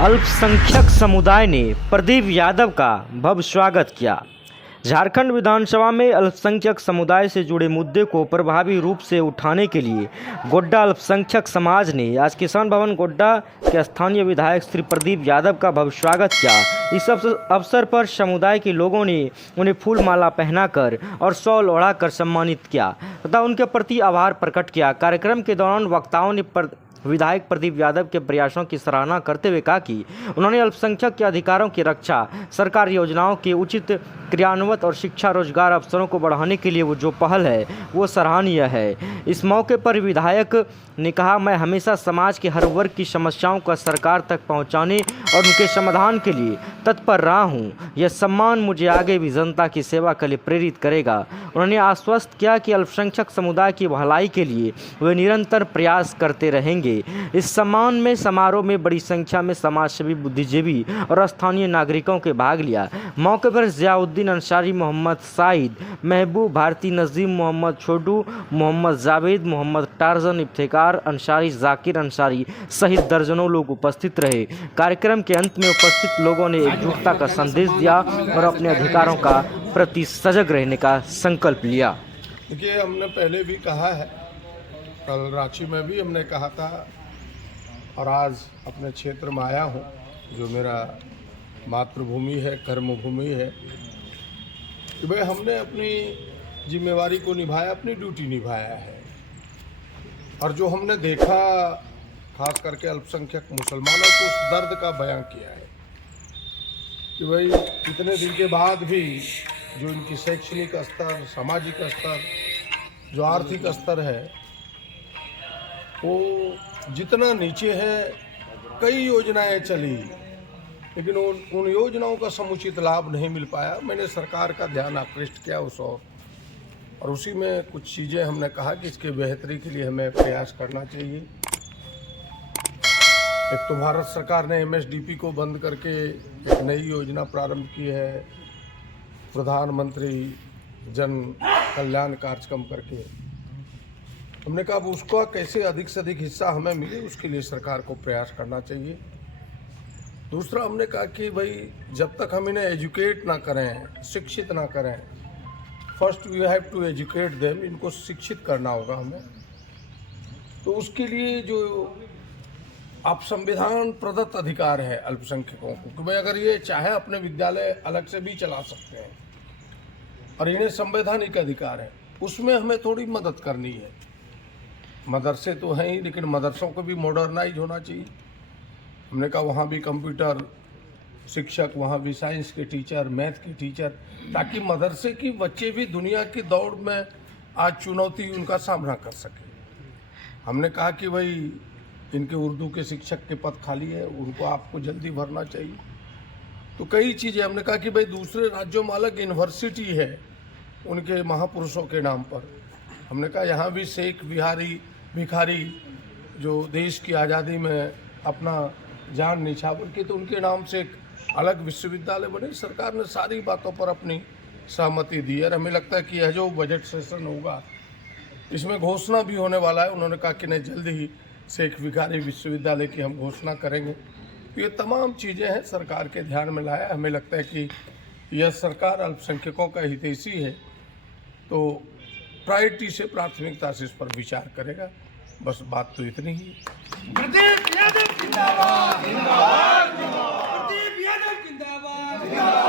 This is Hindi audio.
अल्पसंख्यक समुदाय ने प्रदीप यादव का भव्य स्वागत किया। झारखंड विधानसभा में अल्पसंख्यक समुदाय से जुड़े मुद्दे को प्रभावी रूप से उठाने के लिए गोड्डा अल्पसंख्यक समाज ने आज किसान भवन गोड्डा के स्थानीय विधायक श्री प्रदीप यादव का भव्य स्वागत किया। इस अवसर पर समुदाय के लोगों ने उन्हें फूल माला पहनाकर और शॉल ओढ़ाकर सम्मानित किया तथा उनके प्रति आभार प्रकट किया। कार्यक्रम के दौरान वक्ताओं ने विधायक प्रदीप यादव के प्रयासों की सराहना करते हुए कहा कि उन्होंने अल्पसंख्यक के अधिकारों की रक्षा, सरकार योजनाओं के उचित क्रियान्वयन और शिक्षा रोजगार अवसरों को बढ़ाने के लिए वो जो पहल है वो सराहनीय है। इस मौके पर विधायक ने कहा, मैं हमेशा समाज के हर वर्ग की समस्याओं को सरकार तक पहुंचाने और उनके समाधान के लिए तत्पर रहा हूं। यह सम्मान मुझे आगे भी जनता की सेवा के लिए प्रेरित करेगा। उन्होंने आश्वस्त किया कि अल्पसंख्यक समुदाय की भलाई के लिए वे निरंतर प्रयास करते रहेंगे। इस सम्मान में समारोह में बड़ी संख्या में समाजसेवी, बुद्धिजीवी और स्थानीय नागरिकों के भाग लिया। मौके पर जियाउद्दीन अंसारी, मोहम्मद साहिद, महबूब भारती, नजीम मोहम्मद, छोटू मोहम्मद, जावेद मोहम्मद, टार्जन, इफ्तिकार अंसारी, जाकिर अंसारी सहित दर्जनों लोग उपस्थित रहे। कार्यक्रम के अंत में उपस्थित लोगों ने एकजुटता का संदेश दिया और अपने अधिकारों का प्रति सजग रहने का संकल्प लिया। देखिए, हमने पहले भी कहा है, कल रांची में भी हमने कहा था और आज अपने क्षेत्र में आया हूँ जो मेरा मातृभूमि है, कर्मभूमि है, कि भाई हमने अपनी जिम्मेवारी को निभाया, अपनी ड्यूटी निभाया है। और जो हमने देखा, खास करके अल्पसंख्यक मुसलमानों को उस दर्द का बयां किया है कि भाई इतने दिन के बाद भी जो इनकी शैक्षणिक स्तर, सामाजिक स्तर, जो आर्थिक स्तर है वो जितना नीचे है। कई योजनाएं चली लेकिन उन योजनाओं का समुचित लाभ नहीं मिल पाया। मैंने सरकार का ध्यान आकृष्ट किया उस और उसी में कुछ चीज़ें हमने कहा कि इसके बेहतरी के लिए हमें प्रयास करना चाहिए। एक तो भारत सरकार ने MSDP को बंद करके एक नई योजना प्रारंभ की है, प्रधानमंत्री जन कल्याण कार्यक्रम करके। हमने कहा अब उसका कैसे अधिक से अधिक हिस्सा हमें मिले, उसके लिए सरकार को प्रयास करना चाहिए। दूसरा, हमने कहा कि भाई जब तक हम इन्हें एजुकेट ना करें, शिक्षित ना करें, first we have to educate them, इनको शिक्षित करना होगा हमें। तो उसके लिए जो आप संविधान प्रदत्त अधिकार है अल्पसंख्यकों को कि भाई अगर ये चाहे अपने विद्यालय अलग से भी चला सकते हैं और इन्हें संवैधानिक अधिकार है, उसमें हमें थोड़ी मदद करनी है। मदरसे तो हैं ही लेकिन मदरसों को भी मॉडर्नाइज होना चाहिए। हमने कहा वहाँ भी कंप्यूटर शिक्षक, वहाँ भी साइंस के टीचर, मैथ के टीचर, ताकि मदरसे की बच्चे भी दुनिया की दौड़ में आज चुनौती उनका सामना कर सके। हमने कहा कि भाई इनके उर्दू के शिक्षक के पद खाली है, उनको आपको जल्दी भरना चाहिए। तो कई चीज़ें हमने कहा कि भाई दूसरे राज्यों में अलग यूनिवर्सिटी है उनके महापुरुषों के नाम पर। हमने कहा यहाँ भी शेख भिखारी जो देश की आज़ादी में अपना जान निछावर की, तो उनके नाम से एक अलग विश्वविद्यालय बने। सरकार ने सारी बातों पर अपनी सहमति दी है। हमें लगता है कि यह जो बजट सेशन होगा इसमें घोषणा भी होने वाला है। उन्होंने कहा कि नहीं, जल्दी ही शेख भिखारी विश्वविद्यालय की हम घोषणा करेंगे। तो ये तमाम चीज़ें हैं सरकार के ध्यान में लाया। हमें लगता है कि यह सरकार अल्पसंख्यकों का हितैषी है, तो प्रायोरिटी से, प्राथमिकता से इस पर विचार करेगा। बस बात तो इतनी ही। प्रदीप यादव जिंदाबाद, जिंदाबाद, जिंदाबाद। प्रदीप यादव जिंदाबाद, जिंदाबाद।